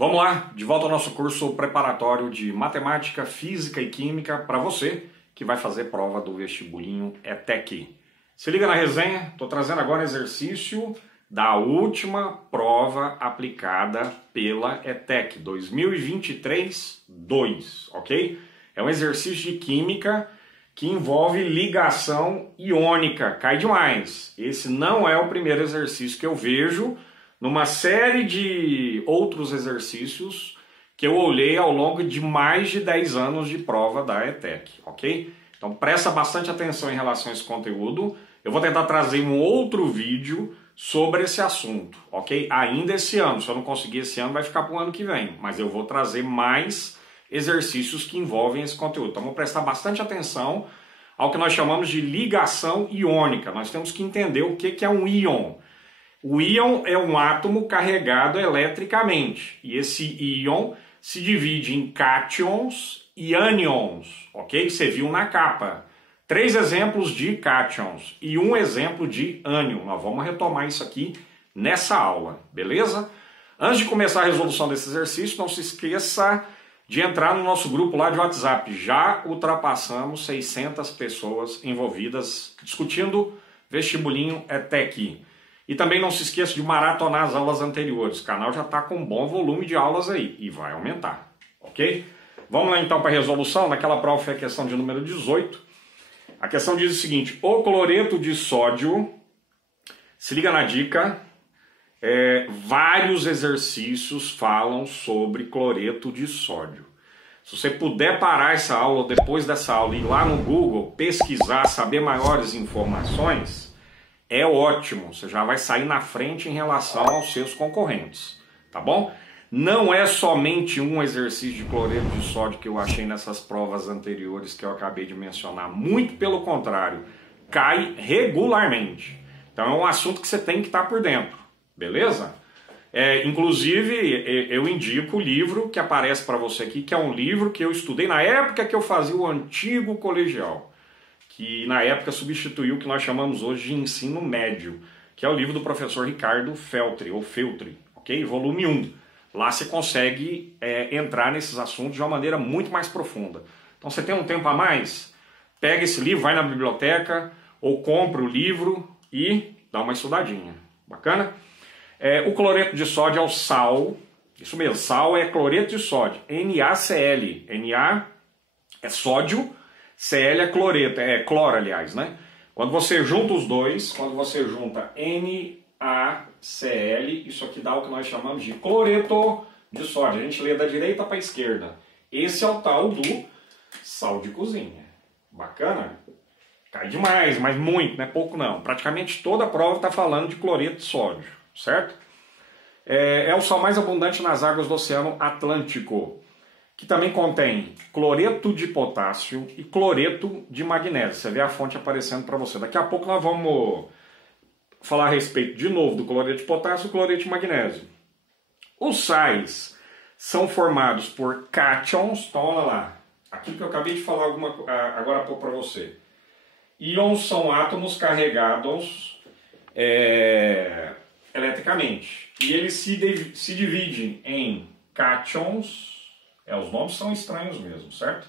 Vamos lá, de volta ao nosso curso preparatório de Matemática, Física e Química para você que vai fazer prova do vestibulinho ETEC. Se liga na resenha, estou trazendo agora exercício da última prova aplicada pela ETEC 2023-2, ok? É um exercício de Química que envolve ligação iônica, cai demais. Esse não é o primeiro exercício que eu vejo numa série de outros exercícios que eu olhei ao longo de mais de 10 anos de prova da ETEC, ok? Então presta bastante atenção em relação a esse conteúdo. Eu vou tentar trazer um outro vídeo sobre esse assunto, ok? Ainda esse ano, se eu não conseguir esse ano vai ficar para o ano que vem, mas eu vou trazer mais exercícios que envolvem esse conteúdo. Então vamos prestar bastante atenção ao que nós chamamos de ligação iônica. Nós temos que entender o que é um íon. O íon é um átomo carregado eletricamente e esse íon se divide em cátions e ânions, ok? Você viu na capa. 3 exemplos de cátions e um exemplo de ânion. Nós vamos retomar isso aqui nessa aula, beleza? Antes de começar a resolução desse exercício, não se esqueça de entrar no nosso grupo lá de WhatsApp. Já ultrapassamos 600 pessoas envolvidas discutindo vestibulinho ETEC. E também não se esqueça de maratonar as aulas anteriores. O canal já está com um bom volume de aulas aí e vai aumentar, ok? Vamos lá então para a resolução. Naquela prova foi a questão de número 18. A questão diz o seguinte: o cloreto de sódio, se liga na dica, vários exercícios falam sobre cloreto de sódio. Se você puder parar essa aula, depois dessa aula, ir lá no Google, pesquisar, saber maiores informações, é ótimo, você já vai sair na frente em relação aos seus concorrentes, tá bom? Não é somente um exercício de cloreto de sódio que eu achei nessas provas anteriores que eu acabei de mencionar, muito pelo contrário, cai regularmente. Então é um assunto que você tem que estar por dentro, beleza? Inclusive, eu indico o livro que aparece para você aqui, que é um livro que eu estudei na época que eu fazia o antigo colegial, que na época substituiu o que nós chamamos hoje de ensino médio, que é o livro do professor Ricardo Feltri, ou Feltri, ok? Volume 1. Lá você consegue entrar nesses assuntos de uma maneira muito mais profunda. Então você tem um tempo a mais, pega esse livro, vai na biblioteca, ou compra o livro e dá uma estudadinha. Bacana? O cloreto de sódio é o sal, isso mesmo, sal é cloreto de sódio, NaCl. Na é sódio, Cl é cloreto, é cloro, aliás, né? Quando você junta os dois, quando você junta NaCl, isso aqui dá o que nós chamamos de cloreto de sódio. A gente lê da direita para a esquerda. Esse é o tal do sal de cozinha. Bacana? Cai demais, mas muito, não é pouco não. Praticamente toda a prova está falando de cloreto de sódio, certo? É o sal mais abundante nas águas do Oceano Atlântico, que também contém cloreto de potássio e cloreto de magnésio. Você vê a fonte aparecendo para você. Daqui a pouco nós vamos falar a respeito de novo do cloreto de potássio e cloreto de magnésio. Os sais são formados por cátions. Então olha lá, aquilo que eu acabei de falar agora há pouco para você. Íons são átomos carregados eletricamente. E eles se dividem em cátions. Os nomes são estranhos mesmo, certo?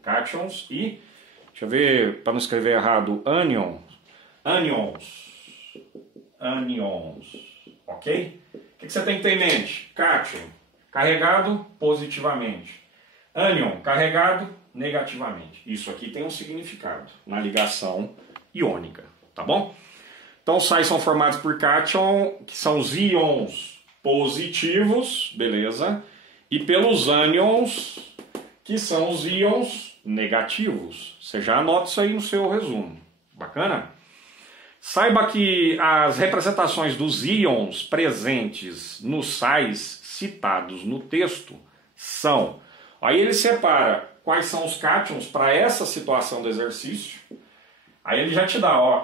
Cátions e, deixa eu ver, para não escrever errado, ânions, ok? O que você tem que ter em mente? Cátion, carregado positivamente. Ânion, carregado negativamente. Isso aqui tem um significado na ligação iônica, tá bom? Então os sais são formados por cátion, que são os íons positivos, beleza? E pelos ânions, que são os íons negativos. Você já anota isso aí no seu resumo. Bacana? Saiba que as representações dos íons presentes nos sais citados no texto são... Aí ele separa quais são os cátions para essa situação do exercício. Aí ele já te dá, ó,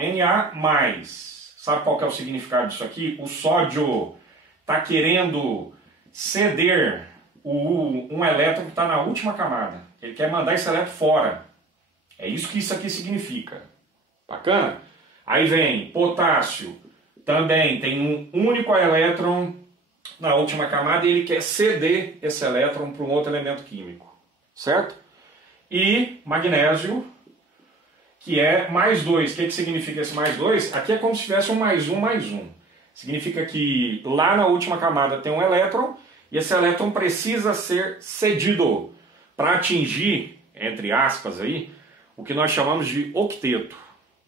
Na+. Sabe qual que é o significado disso aqui? O sódio está querendo ceder um elétron que está na última camada. Ele quer mandar esse elétron fora. É isso que isso aqui significa. Bacana? Aí vem potássio. Também tem um único elétron na última camada e ele quer ceder esse elétron para um outro elemento químico, certo? E magnésio, que é mais 2. O que significa esse mais 2? Aqui é como se tivesse um mais 1 mais 1. Significa que lá na última camada tem um elétron e esse elétron precisa ser cedido para atingir, entre aspas, aí, o que nós chamamos de octeto,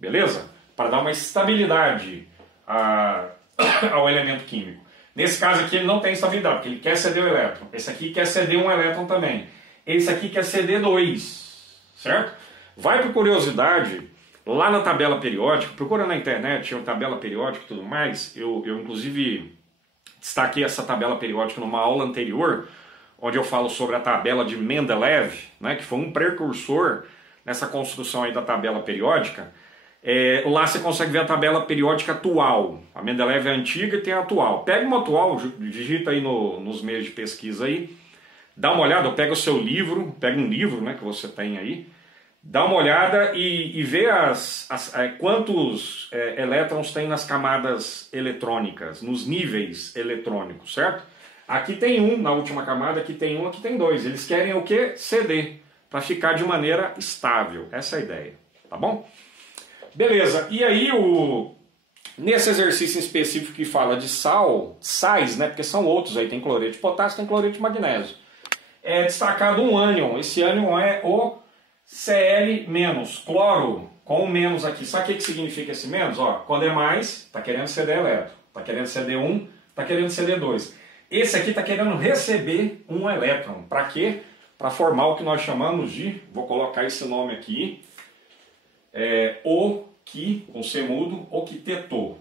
beleza? Para dar uma estabilidade ao elemento químico. Nesse caso aqui ele não tem estabilidade, porque ele quer ceder o elétron. Esse aqui quer ceder um elétron também. Esse aqui quer ceder 2, certo? Vai por curiosidade, lá na tabela periódica, procura na internet, tabela periódica e tudo mais. Eu inclusive destaquei essa tabela periódica numa aula anterior, onde eu falo sobre a tabela de Mendeleev, né, que foi um precursor nessa construção aí da tabela periódica. Lá você consegue ver a tabela periódica atual. A Mendeleev é antiga e tem a atual. Pega uma atual, digita aí nos meios de pesquisa aí, dá uma olhada, pega o seu livro, pega um livro, né, que você tem aí, dá uma olhada e vê quantos elétrons tem nas camadas eletrônicas, nos níveis eletrônicos, certo? Aqui tem um na última camada, aqui tem um, aqui tem 2. Eles querem o quê? Ceder, para ficar de maneira estável. Essa é a ideia, tá bom? Beleza, e aí nesse exercício específico que fala de sais, né, porque são outros aí, tem cloreto de potássio, tem cloreto de magnésio. É destacado um ânion, esse ânion é o Cl-, cloro, com o menos aqui. Sabe o que significa esse menos? Ó, quando é mais, está querendo ceder elétron, está querendo ceder 1, está querendo ceder 2. Esse aqui está querendo receber um elétron, para quê? Para formar o que nós chamamos de, vou colocar esse nome aqui, com C mudo, octeto.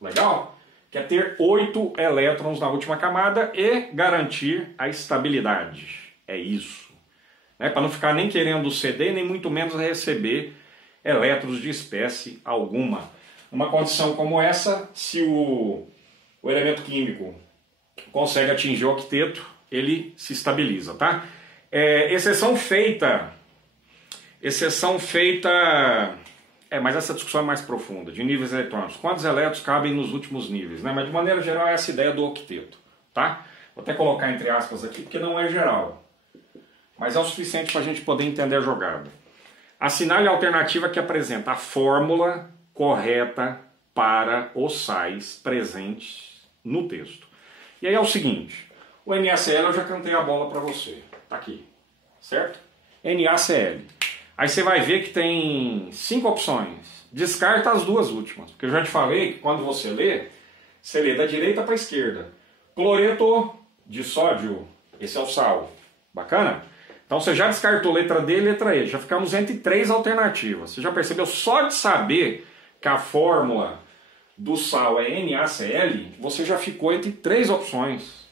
Legal? Quer ter 8 elétrons na última camada e garantir a estabilidade. É isso. Para não ficar nem querendo ceder, nem muito menos receber elétrons de espécie alguma. Uma condição como essa, se o elemento químico consegue atingir o octeto, ele se estabiliza, tá? Exceção feita, mas essa discussão é mais profunda, de níveis eletrônicos. Quantos elétrons cabem nos últimos níveis, né? Mas de maneira geral é essa ideia do octeto, tá? Vou até colocar entre aspas aqui, porque não é geral. Mas é o suficiente para a gente poder entender a jogada. Assinale a alternativa que apresenta a fórmula correta para os sais presentes no texto. E aí é o seguinte, o NaCl eu já cantei a bola para você, tá aqui, certo? NaCl. Aí você vai ver que tem 5 opções. Descarta as 2 últimas, porque eu já te falei que quando você lê da direita para a esquerda. Cloreto de sódio, esse é o sal, bacana? Então você já descartou letra D e letra E, já ficamos entre 3 alternativas. Você já percebeu, só de saber que a fórmula do sal é NaCl, você já ficou entre 3 opções.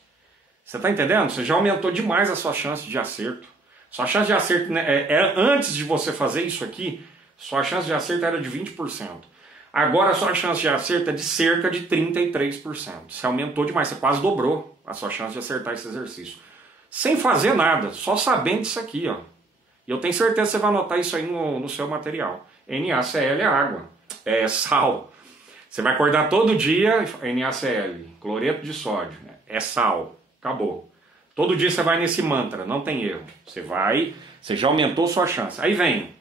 Você está entendendo? Você já aumentou demais a sua chance de acerto. Sua chance de acerto, né, antes de você fazer isso aqui, sua chance de acerto era de 20%. Agora a sua chance de acerto é de cerca de 33%. Você aumentou demais, você quase dobrou a sua chance de acertar esse exercício. Sem fazer nada, só sabendo disso aqui, ó. E eu tenho certeza que você vai anotar isso aí no seu material. NaCl é água, é sal. Você vai acordar todo dia, NaCl, cloreto de sódio, né? É sal, acabou. Todo dia você vai nesse mantra, não tem erro. Você já aumentou sua chance. Aí vem,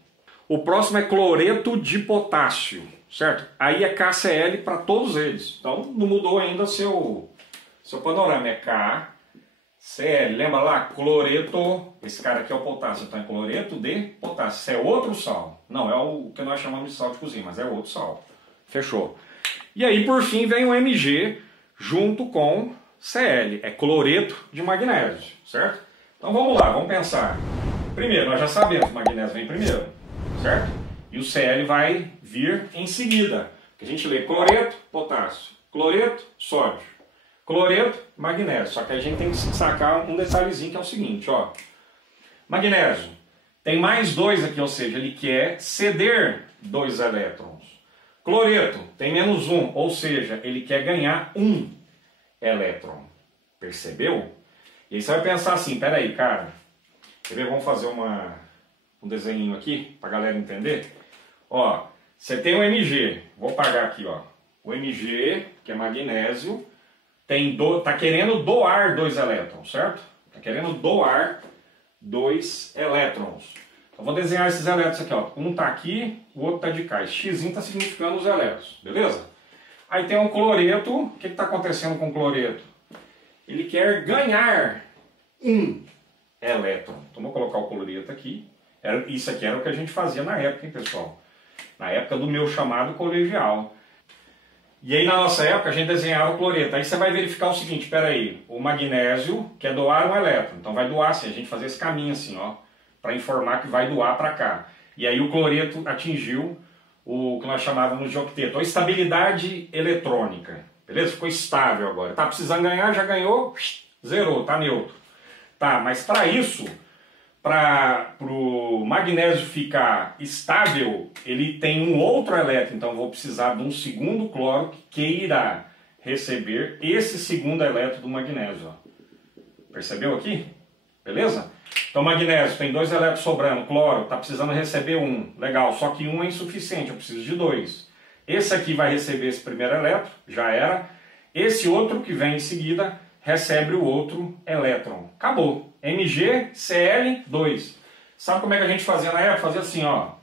o próximo é cloreto de potássio, certo? Aí é KCl para todos eles. Então não mudou ainda seu panorama, é KCl. Lembra lá? Cloreto, esse cara aqui é o potássio, então é cloreto de potássio. Isso é outro sal. Não é o que nós chamamos de sal de cozinha, mas é outro sal. Fechou. E aí por fim vem o Mg junto com Cl, é cloreto de magnésio, certo? Então vamos lá, vamos pensar. Primeiro, nós já sabemos que o magnésio vem primeiro, certo? E o Cl vai vir em seguida. A gente lê cloreto, potássio, cloreto, sódio, cloreto, magnésio. Só que a gente tem que sacar um detalhezinho que é o seguinte, ó. Magnésio tem mais 2 aqui, ou seja, ele quer ceder 2 elétrons. Cloreto tem menos 1, ou seja, ele quer ganhar 1 elétron. Percebeu? E aí você vai pensar assim, peraí, cara, quer ver? Vamos fazer um desenho aqui para a galera entender. Ó, você tem o Mg, vou pagar aqui, ó, o Mg, que é magnésio, tá querendo doar 2 elétrons, certo? Está querendo doar 2 elétrons. Então vou desenhar esses elétrons aqui, ó. Um está aqui, o outro está de cá. Esse x está significando os elétrons, beleza? Aí tem um cloreto. O que está acontecendo com o cloreto? Ele quer ganhar 1 elétron. Então vou colocar o cloreto aqui. Isso aqui era o que a gente fazia na época, hein, pessoal? Na época do meu chamado colegial. E aí na nossa época a gente desenhava o cloreto. Aí você vai verificar o seguinte, espera aí, o magnésio quer doar 1 elétron. Então vai doar assim, a gente fazia esse caminho assim, ó, para informar que vai doar para cá. E aí o cloreto atingiu o que nós chamávamos de octeto, a estabilidade eletrônica. Beleza? Ficou estável agora. Tá precisando ganhar, já ganhou, zerou, tá neutro. Tá, mas para isso, para o magnésio ficar estável, ele tem um outro elétron, então eu vou precisar de um segundo cloro que queira receber esse segundo elétron do magnésio. Ó. Percebeu aqui? Beleza? Então magnésio tem 2 elétrons sobrando, cloro está precisando receber 1, legal, só que 1 é insuficiente, eu preciso de 2. Esse aqui vai receber esse primeiro elétron, já era. Esse outro que vem em seguida recebe o outro elétron. Acabou. MgCl2. Sabe como é que a gente fazia na época? Fazia assim, ó.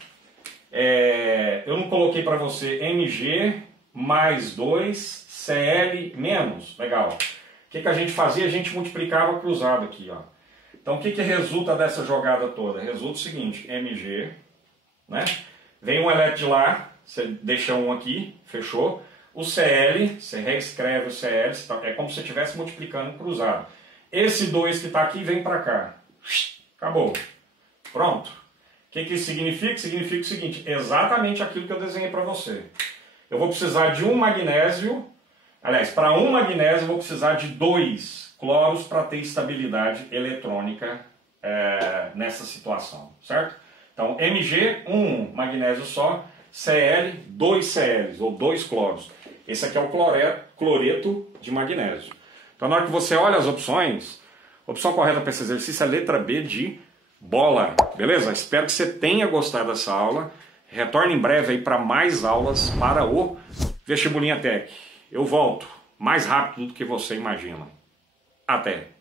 Eu não coloquei para você Mg mais 2 Cl menos. Legal. O que a gente fazia? A gente multiplicava cruzado aqui, ó. Então o que resulta dessa jogada toda? Resulta o seguinte, Mg, né? Vem um elétron de lá, você deixa um aqui, fechou. O Cl, você reescreve o Cl, é como se você estivesse multiplicando cruzado. Esse 2 que está aqui vem para cá. Acabou. Pronto. O que isso significa? Significa o seguinte, exatamente aquilo que eu desenhei para você. Eu vou precisar de um magnésio, aliás, para um magnésio eu vou precisar de 2 cloros para ter estabilidade eletrônica nessa situação, certo? Então, Mg, 1 magnésio só, Cl, 2 Cls, ou 2 cloros. Esse aqui é o cloreto de magnésio. Então, na hora que você olha as opções, a opção correta para esse exercício é a letra B de bola. Beleza? Espero que você tenha gostado dessa aula. Retorne em breve aí para mais aulas para o Vestibulinha Tech. Eu volto mais rápido do que você imagina. Até!